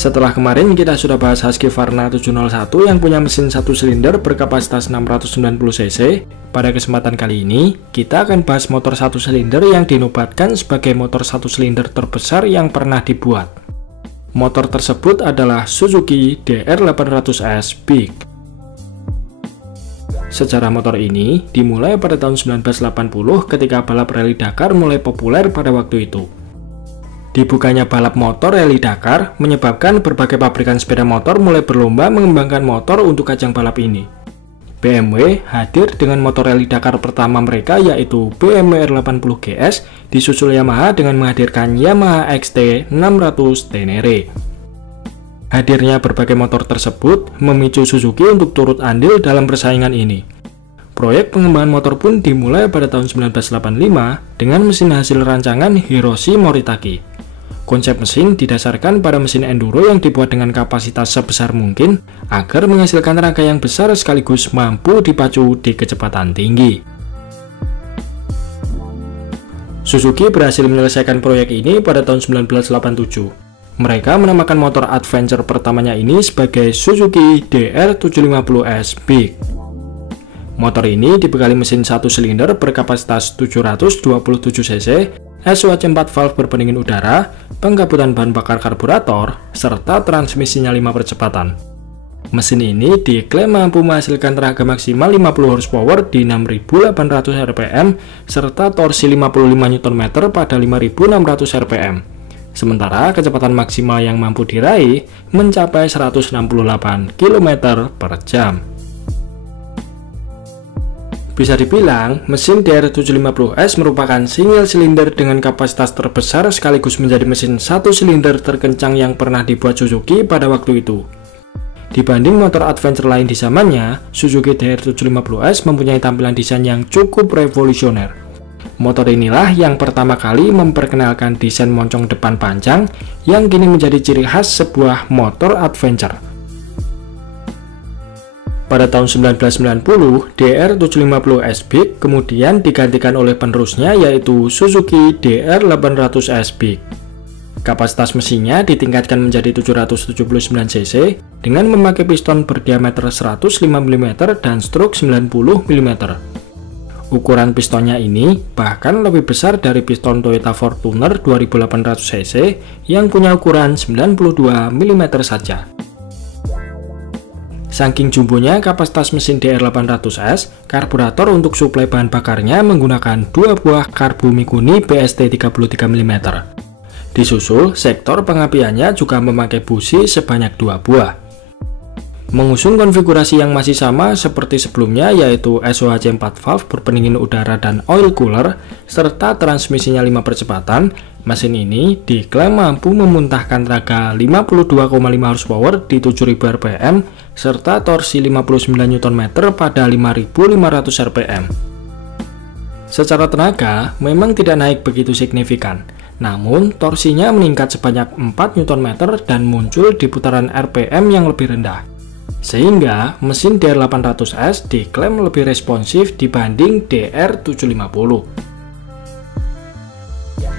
Setelah kemarin kita sudah bahas Husqvarna 701 yang punya mesin 1 silinder berkapasitas 690 cc, pada kesempatan kali ini kita akan bahas motor 1 silinder yang dinobatkan sebagai motor 1 silinder terbesar yang pernah dibuat. Motor tersebut adalah Suzuki DR800S Big. Sejarah motor ini dimulai pada tahun 1980 ketika balap rally Dakar mulai populer pada waktu itu. Dibukanya balap motor rally Dakar menyebabkan berbagai pabrikan sepeda motor mulai berlomba mengembangkan motor untuk ajang balap ini. BMW hadir dengan motor rally Dakar pertama mereka yaitu BMW R80 GS, disusul Yamaha dengan menghadirkan Yamaha XT 600 Tenere. Hadirnya berbagai motor tersebut memicu Suzuki untuk turut andil dalam persaingan ini. Proyek pengembangan motor pun dimulai pada tahun 1985 dengan mesin hasil rancangan Hiroshi Moritaki. Konsep mesin didasarkan pada mesin enduro yang dibuat dengan kapasitas sebesar mungkin agar menghasilkan tenaga yang besar sekaligus mampu dipacu di kecepatan tinggi. Suzuki berhasil menyelesaikan proyek ini pada tahun 1987. Mereka menamakan motor adventure pertamanya ini sebagai Suzuki DR750S Big. Motor ini dibekali mesin 1 silinder berkapasitas 727 cc, SOHC 4 valve berpendingin udara, pengkabutan bahan bakar karburator, serta transmisinya 5 percepatan. Mesin ini diklaim mampu menghasilkan tenaga maksimal 50 horsepower di 6.800 rpm, serta torsi 55 Nm pada 5.600 rpm. Sementara kecepatan maksimal yang mampu diraih mencapai 168 km per jam. Bisa dibilang, mesin DR750S merupakan single silinder dengan kapasitas terbesar sekaligus menjadi mesin 1 silinder terkencang yang pernah dibuat Suzuki pada waktu itu. Dibanding motor adventure lain di zamannya, Suzuki DR750S mempunyai tampilan desain yang cukup revolusioner. Motor inilah yang pertama kali memperkenalkan desain moncong depan panjang yang kini menjadi ciri khas sebuah motor adventure. Pada tahun 1990, DR750S Big kemudian digantikan oleh penerusnya yaitu Suzuki DR800S Big. Kapasitas mesinnya ditingkatkan menjadi 779 cc dengan memakai piston berdiameter 105 mm dan stroke 90 mm. Ukuran pistonnya ini bahkan lebih besar dari piston Toyota Fortuner 2800 cc yang punya ukuran 92 mm saja. Saking jumbonya kapasitas mesin DR800S, karburator untuk suplai bahan bakarnya menggunakan 2 buah karbu Mikuni BST 33 mm. Disusul, sektor pengapiannya juga memakai busi sebanyak 2 buah. Mengusung konfigurasi yang masih sama seperti sebelumnya yaitu SOHC 4 valve berpendingin udara dan oil cooler, serta transmisinya 5 percepatan, mesin ini diklaim mampu memuntahkan tenaga 52,5 horsepower di 7000 rpm serta torsi 59 Nm pada 5500 rpm. Secara tenaga memang tidak naik begitu signifikan, namun torsinya meningkat sebanyak 4 Nm dan muncul di putaran rpm yang lebih rendah. Sehingga mesin DR800S diklaim lebih responsif dibanding DR750.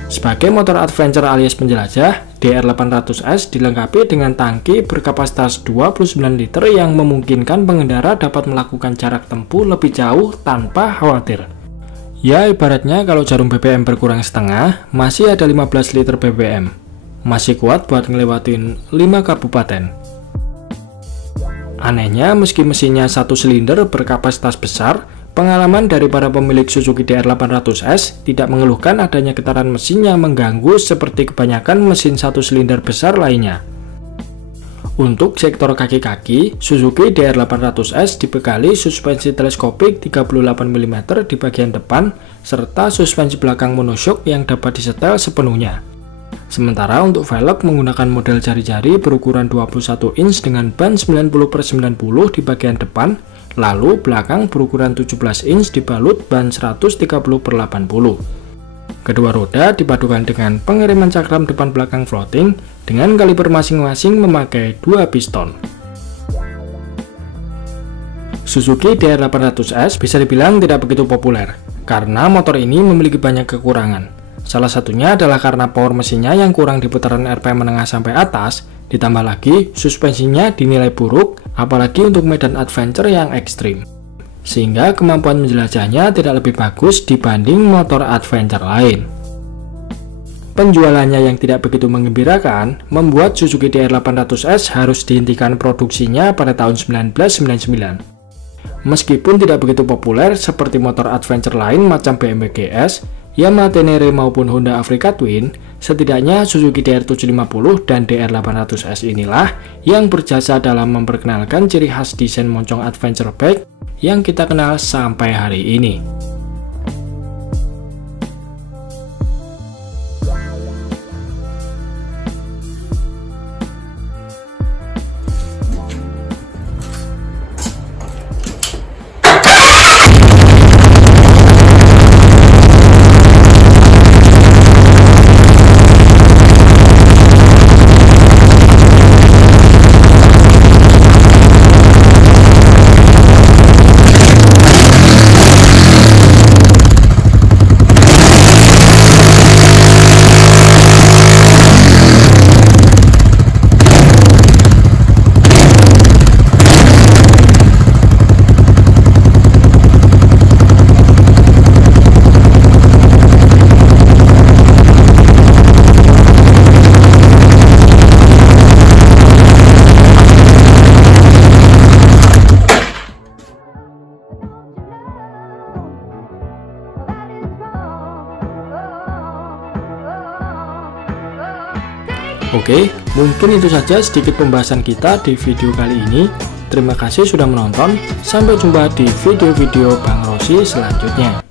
Sebagai motor adventure alias penjelajah, DR800S dilengkapi dengan tangki berkapasitas 29 liter yang memungkinkan pengendara dapat melakukan jarak tempuh lebih jauh tanpa khawatir. Ya ibaratnya kalau jarum BBM berkurang setengah, masih ada 15 liter BBM. Masih kuat buat ngelewatin 5 kabupaten. Anehnya, meski mesinnya 1 silinder berkapasitas besar, pengalaman dari para pemilik Suzuki DR800S tidak mengeluhkan adanya getaran mesin yang mengganggu seperti kebanyakan mesin 1 silinder besar lainnya. Untuk sektor kaki-kaki, Suzuki DR800S dibekali suspensi teleskopik 38 mm di bagian depan, serta suspensi belakang monoshock yang dapat disetel sepenuhnya. Sementara untuk velg menggunakan model jari-jari berukuran 21 inch dengan ban 90/90 di bagian depan, lalu belakang berukuran 17 inch dibalut ban 130/80. Kedua roda dipadukan dengan pengereman cakram depan belakang floating dengan kaliper masing-masing memakai 2 piston. Suzuki DR800S bisa dibilang tidak begitu populer karena motor ini memiliki banyak kekurangan. Salah satunya adalah karena power mesinnya yang kurang di putaran RPM menengah sampai atas, Ditambah lagi, suspensinya dinilai buruk, apalagi untuk medan adventure yang ekstrim. Sehingga kemampuan menjelajahnya tidak lebih bagus dibanding motor adventure lain. Penjualannya yang tidak begitu menggembirakan membuat Suzuki DR800S harus dihentikan produksinya pada tahun 1999. Meskipun tidak begitu populer seperti motor adventure lain macam BMW GS, Yamaha Tenere maupun Honda Africa Twin, setidaknya Suzuki DR750 dan DR800S inilah yang berjasa dalam memperkenalkan ciri khas desain moncong adventure bike yang kita kenal sampai hari ini. Oke, mungkin itu saja sedikit pembahasan kita di video kali ini. Terima kasih sudah menonton, sampai jumpa di video-video Bang Rossi selanjutnya.